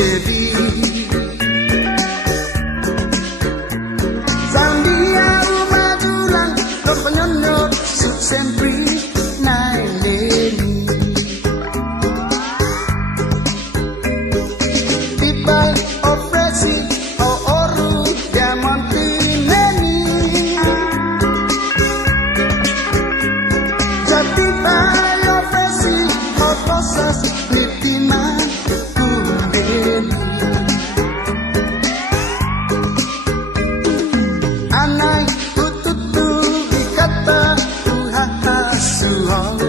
Chevy Zambia umadulang Kompanyonyo sempre naileni Pipai ofresi o oru diamanti neni Jatibai ofresi o cosas víctimas Anay tututu ikata uhahasuhong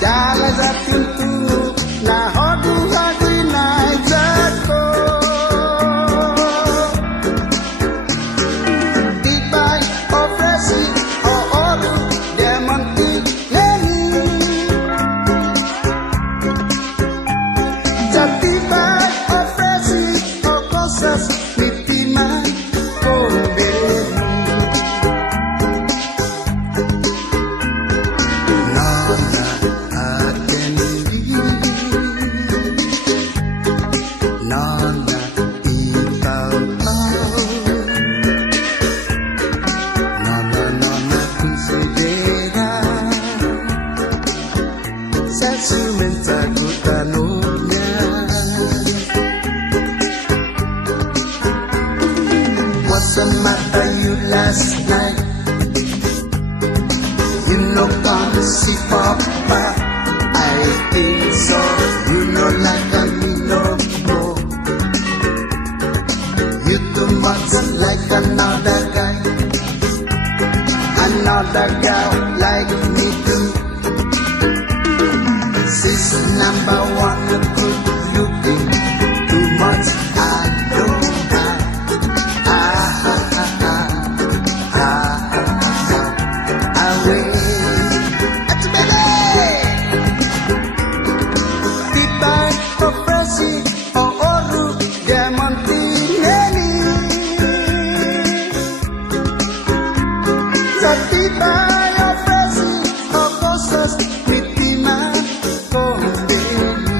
Dala za tuntungu na hodu hadi na jatko Tibay ofresi o oru demonti neni Jatibay ofresi o cosas víctimas con veneno Nona atendi Nona itaw-taw Nona considera Sa sumentagutannya What's the matter you last night? You know come see Papa I think so You know like a me no more You too much like another guy Another girl like me too Sis number one good looking Too much I don't have Tibay ofresi o oru diamanti neni Tibay ofresi o cosas víctimas con veneno